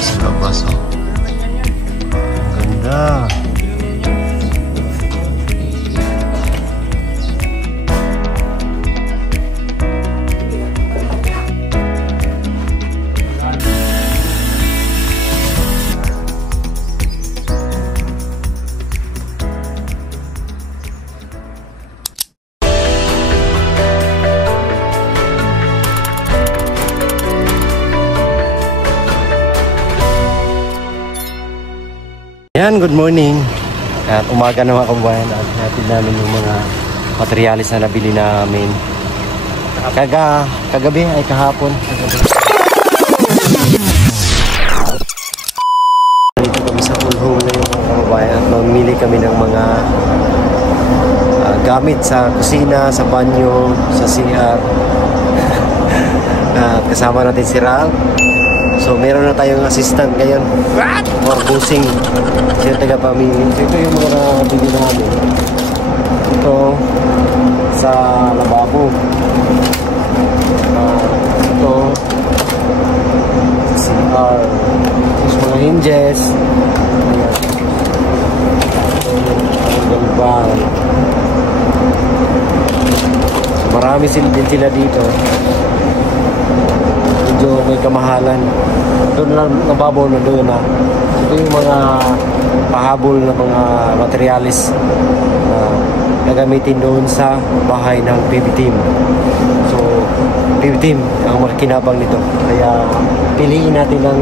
Sa labas, oh. Ganda. Yan, good morning. At umaga na mga kababayan at hatid namin yung mga materialis na nabili namin kagabi ay kahapon. Dito kami sa Pulho na yung mga kababayan at mamili kami ng mga gamit sa kusina, sa banyo, sa CR. At kasama natin si Ral. So meron na tayong assistant ngayon. Or busing. Siya taga-pamili. So ito yung mga nabili namin. Ito sa lababo. Ito sa CR. Tapos mga hinges. Ang galban. So marami din sila dito. Medyo may kamahalan. Doon lang nababaw na doon na. Ito yung mga pahabol na mga materialis na gagamitin doon sa bahay ng PB team. So, PB team ang makinabang nito. Kaya piliin natin ang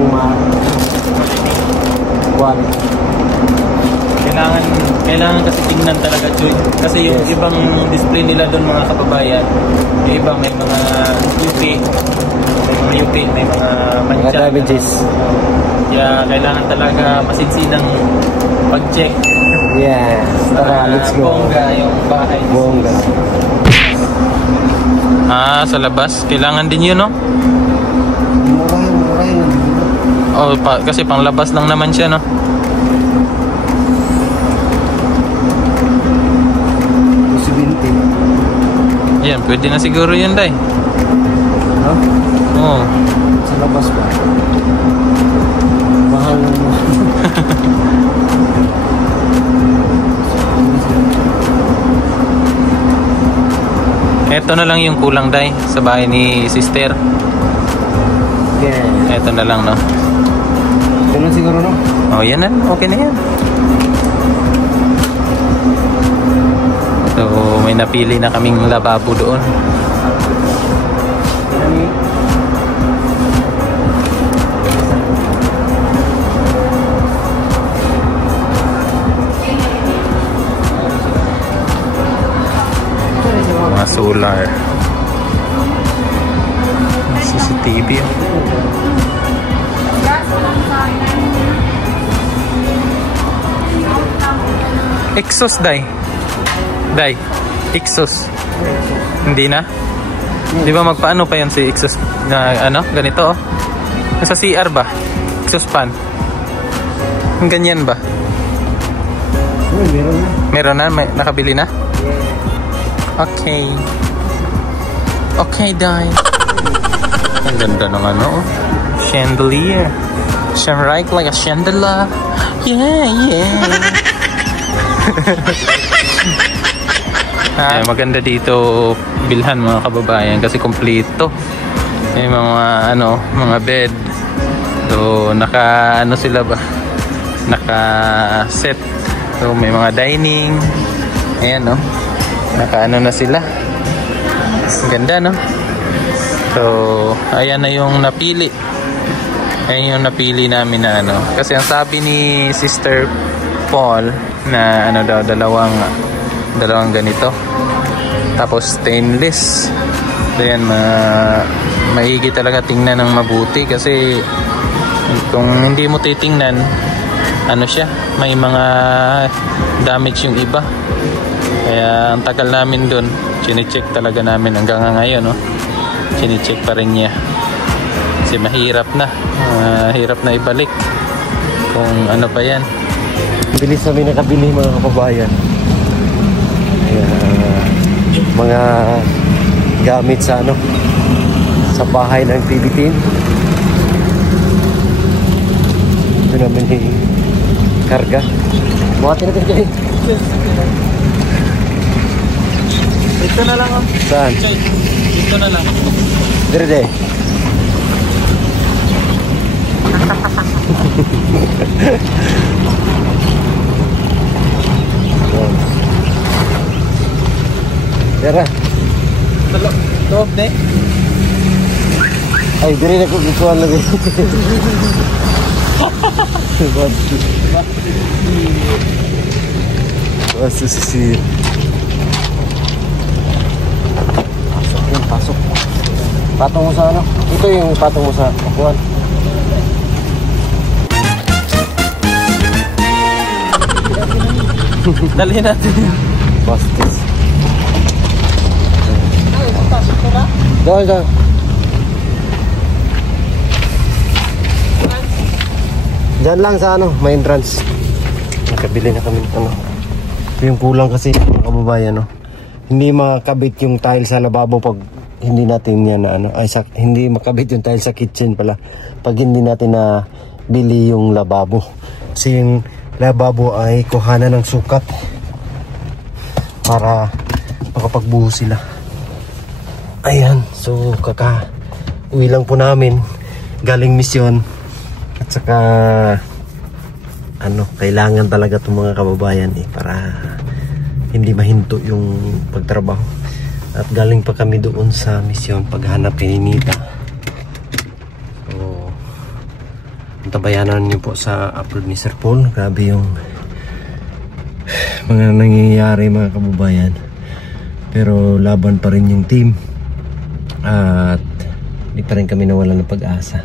quality. Kailangan kasi tingnan talaga, Joy. Kasi yung ibang display nila doon mga kababayan, yung iba may mga UP, may mga mancha. Mga damages. Yeah, kailangan talaga masinsinang pag-check. Yes. Tara, let's go. Bongga yung bahay. Bongga. Sa labas. Kailangan din yun, no? Oh, kasi pang labas lang naman siya, no? Yan, pwede na siguro yun, Day. No? Oo. Sa labas ba? Mahal na mo. Ito na lang yung kulang, Day, sa bahay ni sister. Yeah. Ito na lang, no? Ito na siguro, no? Oh, yan na. Okay na yan. So, may napili na kaming lababo doon. Mga solar. CCTV. Exhaust, Day. Exhaust. Hindi na? Di ba magpaano pa yan si exhaust na ano? Ganito, oh. Sa CR ba? Exhaust fan. Ganyan ba? Meron na? May nakabili na? Okay. Okay, Day. Ang ganda ng ano, oh. Chandelier. Shine right like a chandelier. Yeah. Maganda dito bilhan mga kababayan kasi kompleto. May mga mga bed. So naka sila ba? Naka set. So may mga dining. Ayan, no. Naka na sila. Ganda, no? So ayan na yung napili. Ayan yung napili namin na kasi ang sabi ni Sister Paul na daw dalawang ganito, tapos stainless. So yan, maigi talaga tingnan ng mabuti kasi kung hindi mo titingnan siya, may mga damage yung iba. Kaya ang tagal namin dun, chine-check talaga namin hanggang ngayon, no? Chine-check pa rin niya kasi mahirap na ibalik kung ano pa yan. Bilis kami nakabili mga kababayan. Mga gamit sa sa bahay ng PB team. namin yung karga. Buhatin natin dyan. Dito na lang, oh. Saan? Dito na lang. Dire. Tara. Loob na eh. Ay, dire na ko gikuhan lagi. Basta sisir. Pasok yun, pasok. Patong mo sa ano? Ito yung patong mo sa kapuan. Dalhin natin. Bastos. Pasok ko na. Doon. Diyan lang sa ano, may entrance. Nakabili na kami ano. Yung kulang kasi mga kababayan, no. Hindi makakabit yung tile sa lababo pag hindi natin yan na ano, hindi makabit yung tile sa kitchen pala pag hindi natin na bili yung lababo. Kasi yung lababo ay kuhanan ng sukat para makapagbuhos sila. Ayan, so uwi lang po namin galing misyon. At saka kailangan talaga itong mga kababayan para hindi mahinto yung pagtrabaho. At galing pa kami doon sa misyon paghanap ni Nita. So tabayanan niyo po sa upload ni Sir Paul. Grabe yung mga nangyayari mga kababayan. Pero laban pa rin yung team. At hindi pa rin kami nawalan ng pag-asa.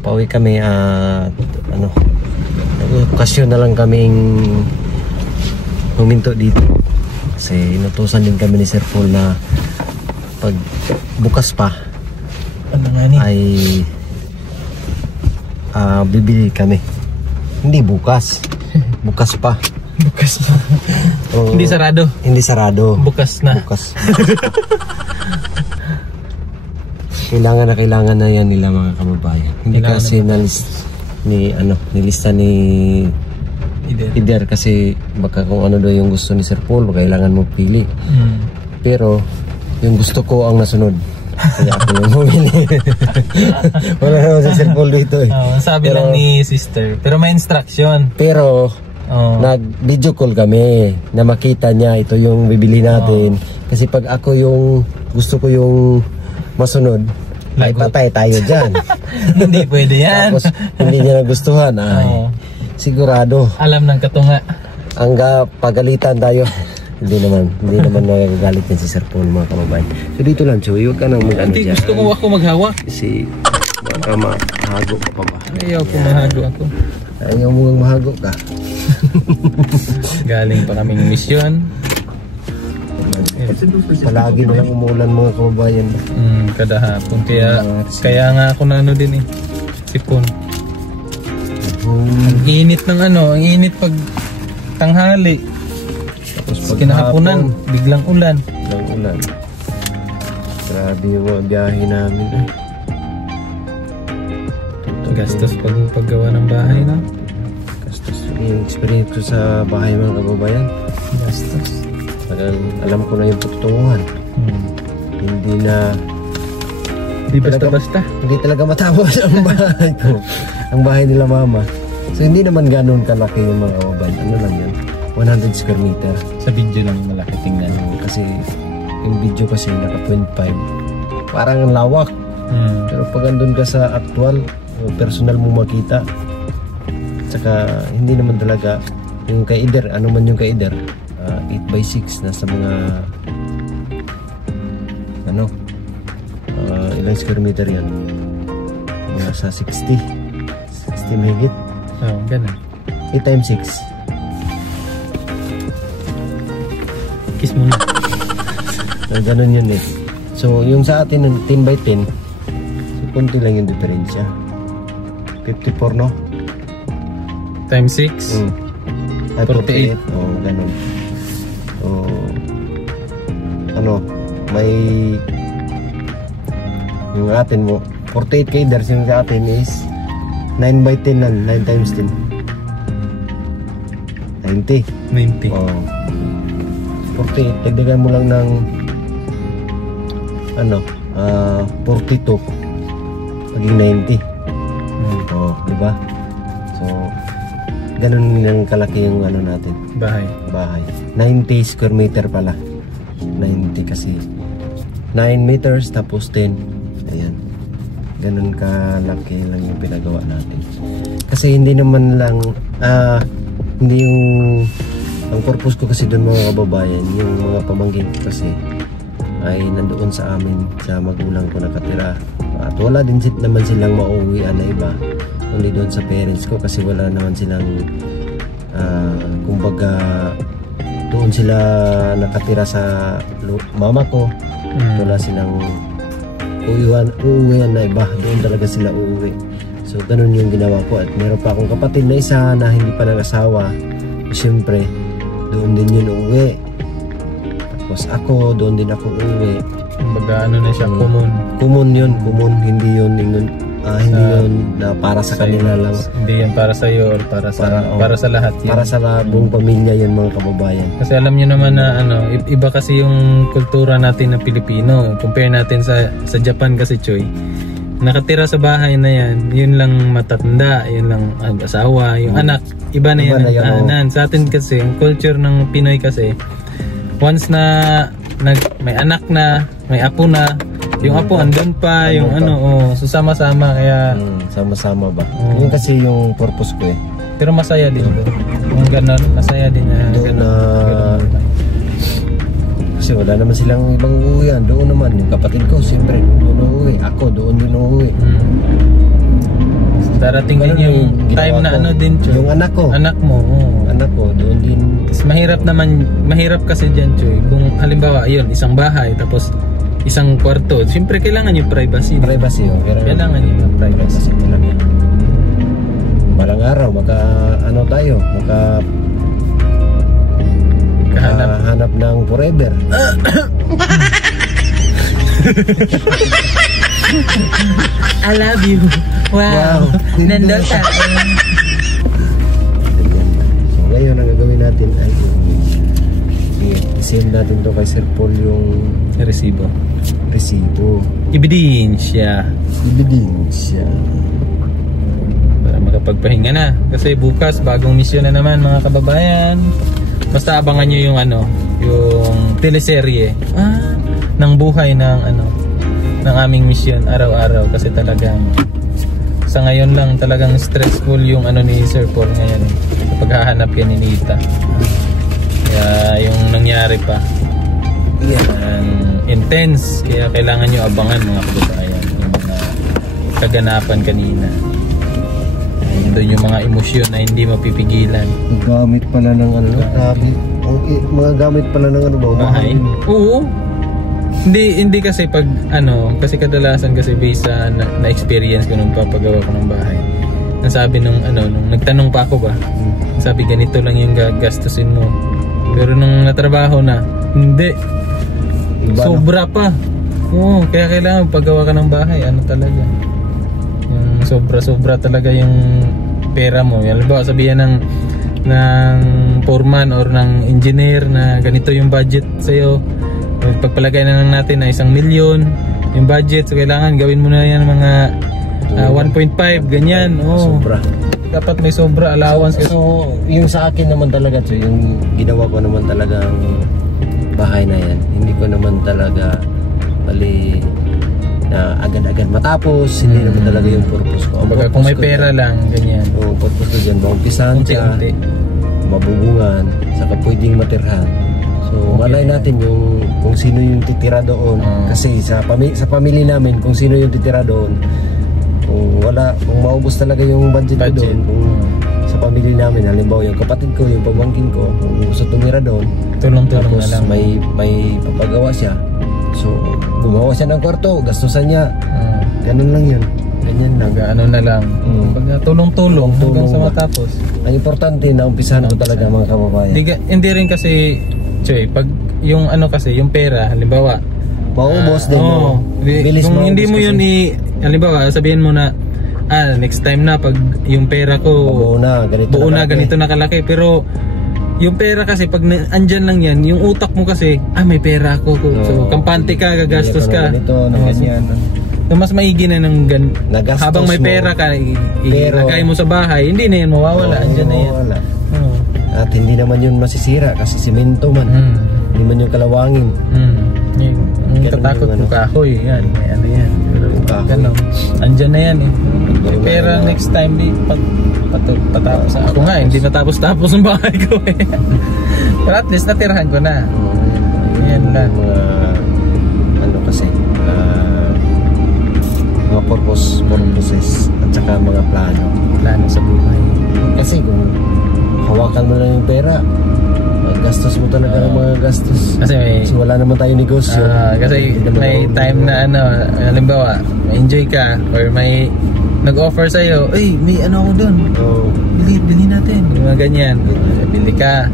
Pauwi kami at okasyon na lang kaming huminto dito kasi inutusan din kami ni Sir Paul na pag bukas pa ay bibili kami. Hindi bukas pa. Bukas na. Hindi sarado. Hindi sarado. Bukas na. Bukas. Kailangan na yan nila mga kababayan. Hindi kailangan kasi nilista ni Ider kasi baka kung ano daw yung gusto ni Sir Paul, kailangan mo pili. Pero yung gusto ko ang nasunod. Kaya ako yung bumili. Wala naman si Sir Paul dito eh. Sabi lang ni sister. Pero may instruction. Pero nag-video call kami na makita niya ito yung bibili natin. Kasi pag ako yung gusto ko yung masunod, ay patay tayo dyan. Hindi pwede yan. Tapos hindi niya nagustuhan. Sigurado. Alam ng katunga. Hangga pagalitan tayo. Hindi naman nagagalit yan si Sir Paul mga kababayan. So dito lang, Choy. Huwag ka nang mag-ano dyan. Gusto ko ako maghawak. Kasi baka mahago ka pa ba? Ayaw ko mahago ako. Ayaw mo ngang mahago ka. Galing pa kaming misyon. Palagi na lang umulan mga kababayan. Kada hapon. Kaya nga ako na din eh. Sipon. Ang init ng ang init pag tanghali. Tapos pag kinahaponan, biglang ulan. Grabe yung mga biyahe namin. Gastos paggawa ng bahay na. Gastos yung experience ko sa bahay mga kababayan. Gastos. Alam ko na yung patutunguhan. Hindi basta-basta. Hindi talaga matapos ang bahay ko. Ang bahay nila mama. So hindi naman ganoon kalaki yung mga kababayan. Ano lang yan? 100 square meter. Sa video lang malaki tingnan. Kasi yung video kasi naka 25. Parang ang lawak. Pero pag andun ka sa actual, personal mo makita. Tsaka hindi naman talaga yung kay Ider, ano man yung kay Ider, 8x6 nasa mga ilang square meter yan, nasa 60 mahigit. Ganun 8 times 6 kiss muna. Ganun yun eh. So yung sa atin 10 by 10, so kunti lang yung diferensya. 54 no? Times 6 48. Ganun. So may yung atin mo 48 kay Dars, yung sa atin is 9 by 10 nan, 9 times 10. 90. 90. Oh. 40, dagdagan mo lang ng ano, 42. Maging 90. Oh, di ba? So, ganun lang kalaki yung ano natin. Bahay. 90 square meter pala. 90 kasi 9 meters tapos 10. Ayan. Ganun kalaki lang yung pinagawa natin. Kasi hindi naman lang hindi yung ang purpose ko kasi doon mga kababayan, yung mga pamangkin ko kasi ay nandoon sa amin, sa magulang ko nakatira. At wala din naman silang mauwian na iba, kundi doon sa parents ko kasi wala naman silang kumbaga doon sila nakatira sa mama ko. Wala silang uuwian na iba, doon talaga sila uuwi. So ganun yung ginawa ko, at meron pa akong kapatid na isa na hindi pa nag-asawa. Siyempre doon din yun uuwi. Tapos ako, doon din ako uuwi. Kumbaga ano na siya, common yun, hindi yun na para sa kanila lang. Hindi yan para sa iyo or para sa lahat yun. Para sa buong pamilya yun mga kababayan. Kasi alam niyo naman na ano, iba kasi yung kultura natin na Pilipino. Compare natin sa Japan kasi, Choy. Nakatira sa bahay na yan, yun lang matatanda, yun lang asawa, yung anak, iba na yan. Sa atin kasi, ang culture ng Pinoy kasi, once na may anak na, may apo na, yung apo andun pa, yung susama-sama, kaya sama-sama ba? Yun kasi yung purpose ko eh. Pero masaya din yung ganon, masaya din na ganon. Kasi wala naman silang ibang uuwian. Doon naman yung kapatid ko, siyempre doon uuwi. Ako doon din uuwi. Darating din yung time na ano din, Choy. Yung anak ko. Anak mo. Anak ko doon din. Kasi mahirap kasi dyan, Choy. Kung halimbawa, yun, isang bahay, tapos isang kwarto. Siyempre kailangan yung privacy. Privacy, kailangan yung privacy. Balang araw, hanap ng forever. I love you. Wow. Nandota. So ngayon ang gagawin natin ay i-send natin to kay Sir Paul yung resibo. Ebidensya. Para makapagpahinga na. Kasi bukas bagong misyon na naman mga kababayan. Basta abangan nyo yung yung teleserye ng buhay ng ng aming misyon araw-araw, kasi talagang sa ngayon lang talagang stressful yung ni Sir Paul ngayon kapag hahanap kay ni Nita. Kaya yung nangyari pa intense, kaya kailangan nyo abangan mga kababayan yung mga kaganapan kanina. Doon yung mga emosyon na hindi mapipigilan. Gamit pala ng mga gamit pala ng bahay. Oo. Hindi kasi pag kasi kadalasan kasi based sa na-experience ko nung papagawa ko ng bahay. Nasabi nung nagtanong pa ako ba. Sabi ganito lang yung gagastusin mo. Pero nung natrabaho na, hindi. Sobra pa. Oo, kaya kailangan paggawa ka ng bahay, talaga. Yung sobra talaga yung pera mo. Halimbawa sabihan ng foreman or ng engineer na ganito yung budget sa'yo, pagpalagay na lang natin na 1 million yung budget, so kailangan gawin mo na yan mga 1.5 ganyan. Sobra. Dapat may sobra allowance. So yung sa akin naman talaga, so yung ginawa ko naman talagang bahay na yan, hindi ko naman talaga na agad-agad matapos. Hindi naman talaga yung purpose ko. Kung may pera lang, ganyan. Yung purpose ko dyan, maumpisahan siya, mabubungan, saka pwedeng matirhan. So malay natin kung sino yung titira doon. Kasi sa pamilya namin, kung sino yung titira doon, kung maubos talaga yung budget ko doon, kung sa pamilya namin, halimbawa yung kapatid ko, yung pamangkin ko, kung gusto tumira doon, tulong-tulong na lang, may papagawa siya, so gumawa siya ng kwarto, gastusan niya, ganun lang yun, ganyan lang, na lang, tulong-tulong hanggang sa matapos. Ang importante na umpisahan ko talaga mga kababayan. Hindi rin kasi, Choy, pag yung kasi yung pera, halimbawa maubos din, bilis kung hindi mo yun halimbawa sabihin mo na next time na pag yung pera ko buo na ganito na kalaki. Pero yung pera kasi pag andyan lang yan, yung utak mo kasi may pera ako. So kampante ka, gagastos ka. Ganito, ganyan. So, mas maigi na ng habang may pera ka, ilagay mo sa bahay, hindi na yan mawawala. Andyan na yan. At hindi naman yun masisira kasi simento man. Hindi man yung kalawangin. Yung tatakot mo kahoy, yan. Ano yan. Ganun. Andyan na yan eh. Pero next time, patapos. Ako nga, hindi matapos-tapos ang bahay ko eh. Pero at least natirahan ko na. Yan lang. Ano kasi, mga purposes at saka mga plano sa buhay. Kasi kung hawakan mo lang yung pera, gastos mo talaga ng mga gastos. Kasi wala naman tayo negosyo. Kasi may time na halimbawa, may-enjoy ka or may nag-offer sa'yo, may ano ako dun. Bili natin. Yung mga ganyan. Bili ka.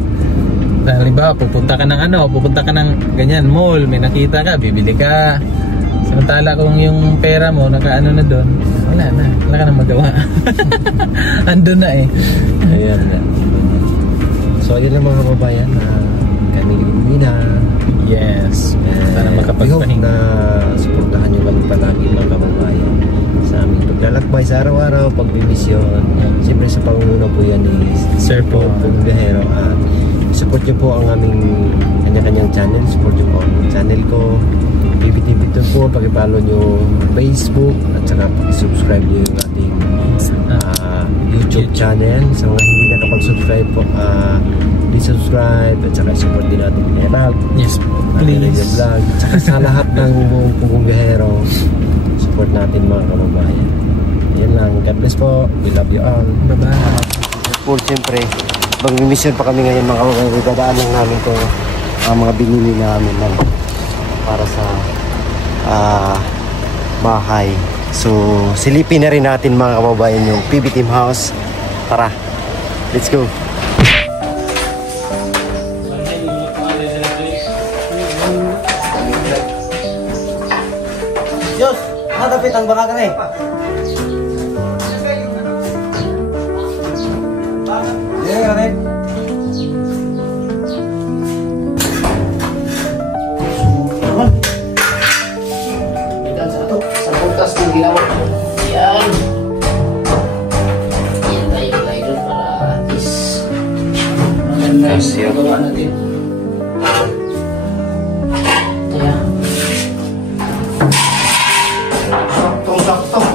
Halimbawa, pupunta ka ng ganyan, mall, may nakita ka, bibili ka. Samantala kung yung pera mo, nakaano na dun, wala ka na magawa. Andun na eh. Ayan na. So ayun lang mga kababayan, kami uwi na. Yes. Para makapagpahinga. Na suportahan nyo kami palagi mga kababayan sa aming paglalakbay sa araw-araw, pagbibisyon. Siyempre sa pangunguna po yan ni Sir Paul Bugahero. At support nyo po ang aming kanya-kanyang channel. Support nyo po ang channel ko. PBTV po, pag-follow nyo Facebook at saka pag-subscribe nyo yung ating YouTube channel. Sa mga hindi nakapag-subscribe po, please subscribe at saka support din natin Herald. Yes, please. Vlog. At saka sa lahat ng buong Bugahero, support natin mga kababayan. Ayan lang. God bless po. We love you all. Bye-bye. Po, siyempre, mag-mission pa kami ngayon mga kababayan. Dadaan lang namin ito mga binili namin lang para sa bahay. So, silipin na rin natin mga kababayan yung PB Team House. Tara, let's go. Diyos, nakapit ang baka kami. Yeah, kami. Ginawa. Yan. Yan tayo doon para at least maganda yung gawa natin. Kaya sakto.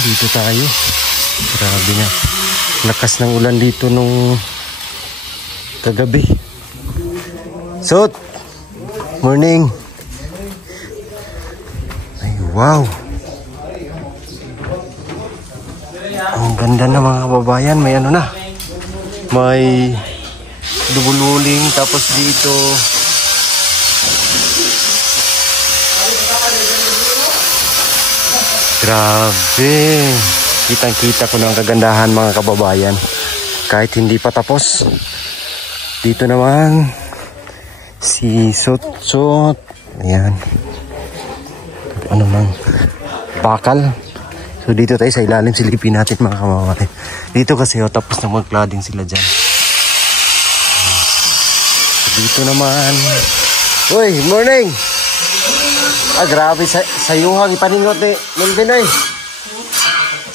Dito tayo. Grabe na. Lakas ng ulan dito nung kagabi. Sot! Morning! Ay, wow! Ang ganda na mga kababayan. May ano na. May dubululing. Tapos dito grabe. Kitang-kita ko ng kagandahan mga kababayan. Kahit hindi pa tapos. Dito naman si Sot-Sot. Ayan. Ano mang bakal. So dito tayo sa ilalim, silipin natin mga kababayan. Dito kasi tapos na mag-cladding sila dyan. So, dito naman. Uy, morning! Grabe, sayuhang ipaningot ni Melvin ay.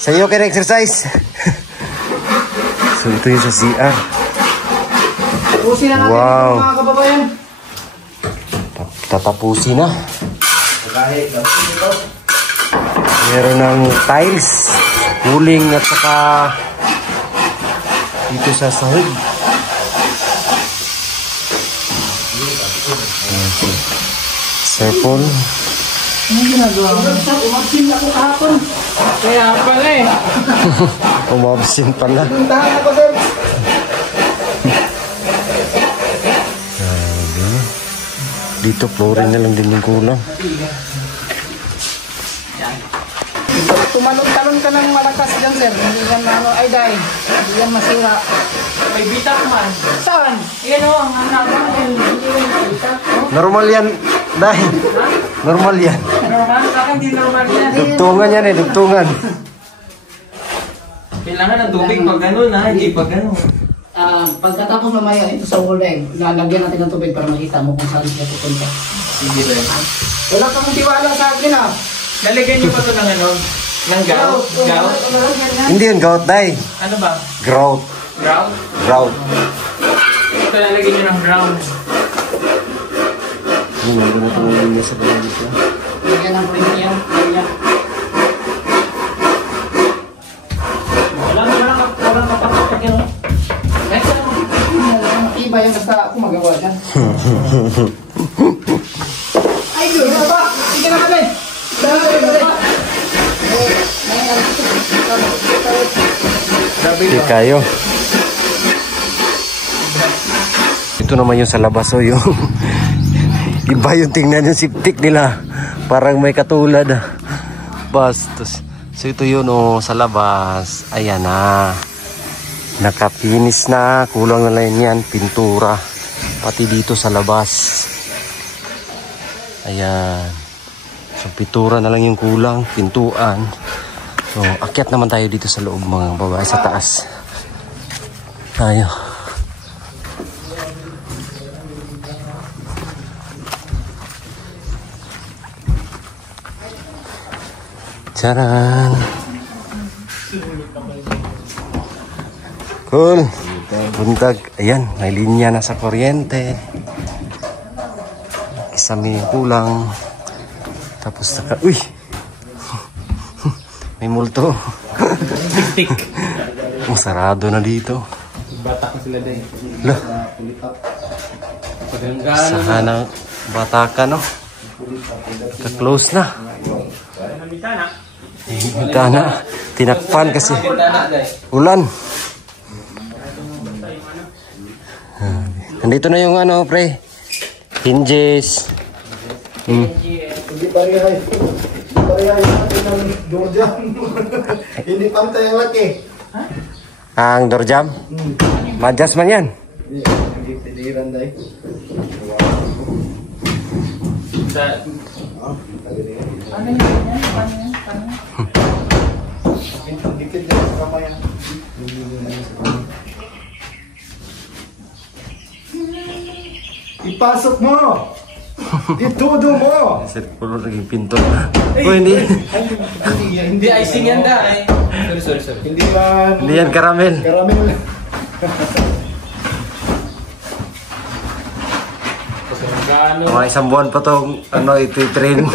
Sayo kayo na-exercise. So ito yung sa CR. Tapusin na natin wow. Mga kababayan. Tatapusin na. Meron ng tiles, cooling at saka dito sa sahig. Circle. Anong ginagawa mo? Umabsin ako kahapon. Kaya pala eh. Umabsin pala. Puntahan ako, sir. Dito, flooring na lang din yung kulang. Tumalon-talon ka ng malakas dyan, sir. Hindi yan ano, ay dahil. Hindi yan masira. May bitak man. Saan? Yan o, ang hanggang. Hindi yung bitak. Normal yan, dahil. Normal yan. Normal? Bakit hindi normal yan? Dugtungan yan eh, dugtungan. Kailangan ng tubig pag gano'n ha, hindi pag gano'n. Pagkatapos mamaya ito sa wall lalagyan natin ng tubig para makita mo kung saan siya pupunta. Sige ba? Wala kang tiwala sa akin ah. Lalagyan niyo pa ito ng ano? Ng gout? Gout? Hindi yun, gout, dahil. Ano ba? Grout. Grout? Grout. Ito lalagyan niyo ng ground. Hindi, nandun na tumulong sa pala dito. Lagyan ng premium. Walang kapatid yun. Iba yan basta ako magawa dyan. Ay, yun na ba? Sige na kami. Hindi kayo. Ito naman yung sa labas o yung iba yung tingnan yung siptik nila. Parang may katulad. Bastos. So ito yun o sa labas. Ayan na. Nakapinis na. Kulang na lang yan. Pintura. Pati dito sa labas. Ayan. So pintura na lang yung kulang. Pintuan. So akyat naman tayo dito sa loob mga babae sa taas. Tayo. Charan. Cool. Buntag. Ayan, may linya na sa kuryente. Isami yung kulang. Tapos naka... Uy! May multo. Sarado na dito. Bata ko sila din. Lah. Sahana bata ka, no? Ka-close na. Bintana. Tinakpan kasi. Ulan. Nandito na yung ano, pre. Hinges. Hindi parehay. Parehay natin ng Jordan. Hindi pantay ang laki. Ang doorjam? Madjas man yan. Hindi tiniran dahil. Ano yun? Paano yan? Dikit din sa kamay yan. Ipasok mo! Itudo mo! Sir, puro naging pinto. O hindi. Hindi icing yan da. Sorry. Hindi man. Hindi yan caramel. Caramel. Mga isang buwan pa tong ano, iti-train.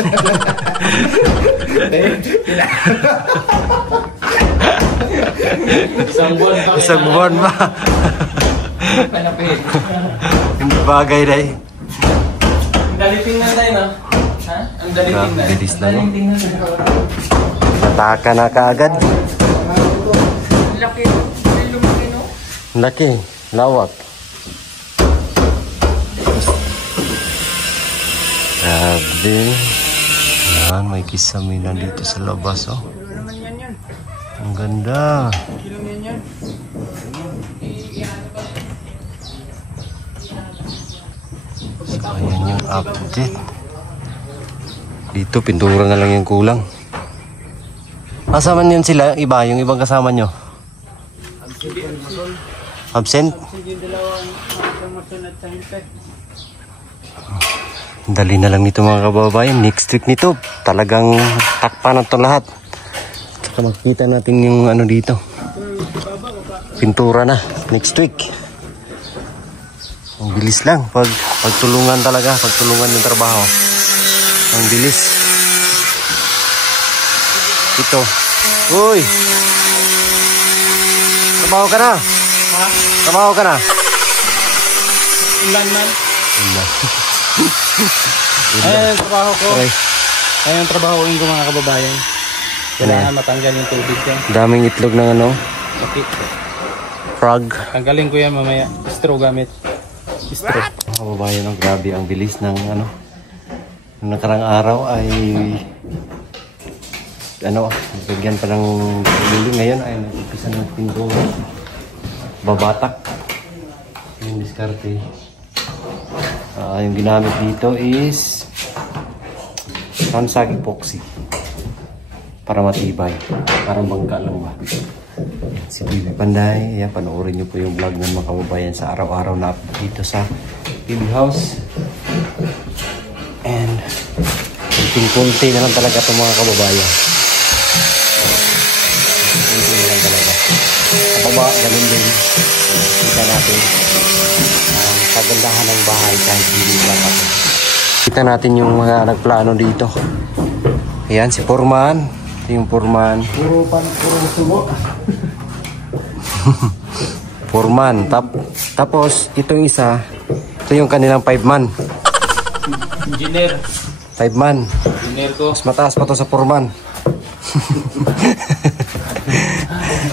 Isang buwan pa. Hindi bagay na eh. Ang dali tingnan tayo, no? Ha? Ang dali tingnan. Bilis na, no? Ang daling tingnan. Nataka na kaagad. Laki. Ay, lumaki, no? Laki. Lawak. Grabe. Yan, may kisame na dito sa labas, oh. Ang ganda. So, ayan yung update. Dito, pintura na lang yung kulang. Kasama niyan sila, iba, yung ibang kasama nyo? Absent? Dali na lang nito mga kababayan. Next week nito, talagang takpan na ito lahat. Saka makikita natin yung ano dito. Pintura na, next week. Ang bilis lang, pagtulungan talaga, pagtulungan yung trabaho. Ang bilis. Ito. Uy! Trabaho ka na? Ha? Trabaho ka na? Ulan man. Ulan. Ayan ang trabaho ko. Okay. Ayan ang trabahoin ko mga kababayan. Kailangan matanggal yung tubig yan. Daming itlog ng ano? Okay. Frog. Tanggalin ko yan mamaya. Straw gamit. Straw. Kababayan, ang grabe ang bilis ng ano Noong nakarang araw ay bigyan pa ng building. Ngayon ay nag-upisa ng pinto. Babatak. Yung diskarte. Yung ginamit dito is Samsag epoxy para matibay, parang bangka lang ba. Si Bibi Panday, ayan, panoorin nyo po yung vlog ng mga kababayan sa araw-araw na dito sa Bibi House. And kunting-kunti na lang talaga itong mga kababayan. Kunting na lang talaga. Sa baba, ganun din. Kita natin ang kagandahan ng bahay kahit hindi lang ako. Kita natin yung mga nagplano dito. Ayan, si Foreman. Ito yung Foreman. Puro subo. Foreman. Tapos, itong isa, ito yung kanilang 5-man. Engineer. 5-man. Engineer ko. Mas mataas pa to sa Foreman.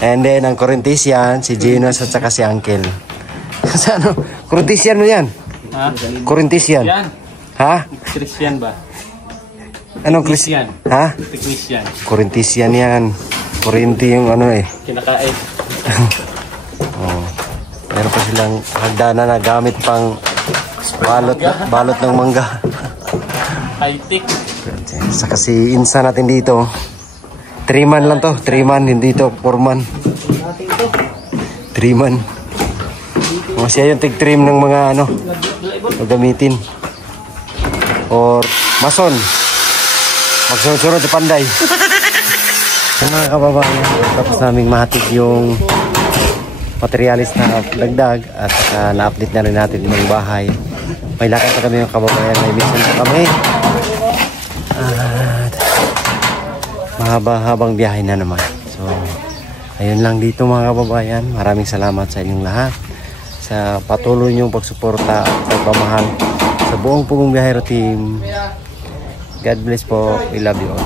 And then, ang Corintesian, si Genos at saka si Uncle. Kasi ano? Corintesian mo yan? Ha? Corintesian. Yan. Ha? Christian ba? Anong Christian. Ha? Technician. Corintesian yan. Corinti yung ano eh. Kinakain. Oh. Meron pa silang hagdanan na gamit pang balot ng mangga. High-tech. Saka si Insa natin dito. 3-man lang to. 3-man. Hindi to 4-man. 3-man. O siya yung tig-trim ng mga ano gagamitin. Or mason. Magsunod-sunod sa Panday. Mga kababayan, tapos naming mahatid yung materialis na dagdag at na-update na rin natin yung bahay. May lakad pa kami yung kababayan, may mission pa kami. At mahaba-habang biyahe na naman. So, ayun lang dito mga kababayan. Maraming salamat sa inyong lahat sa patuloy niyong pagsuporta at pagmamahal sa buong Pugong Biyahero team. God bless po. We love you all.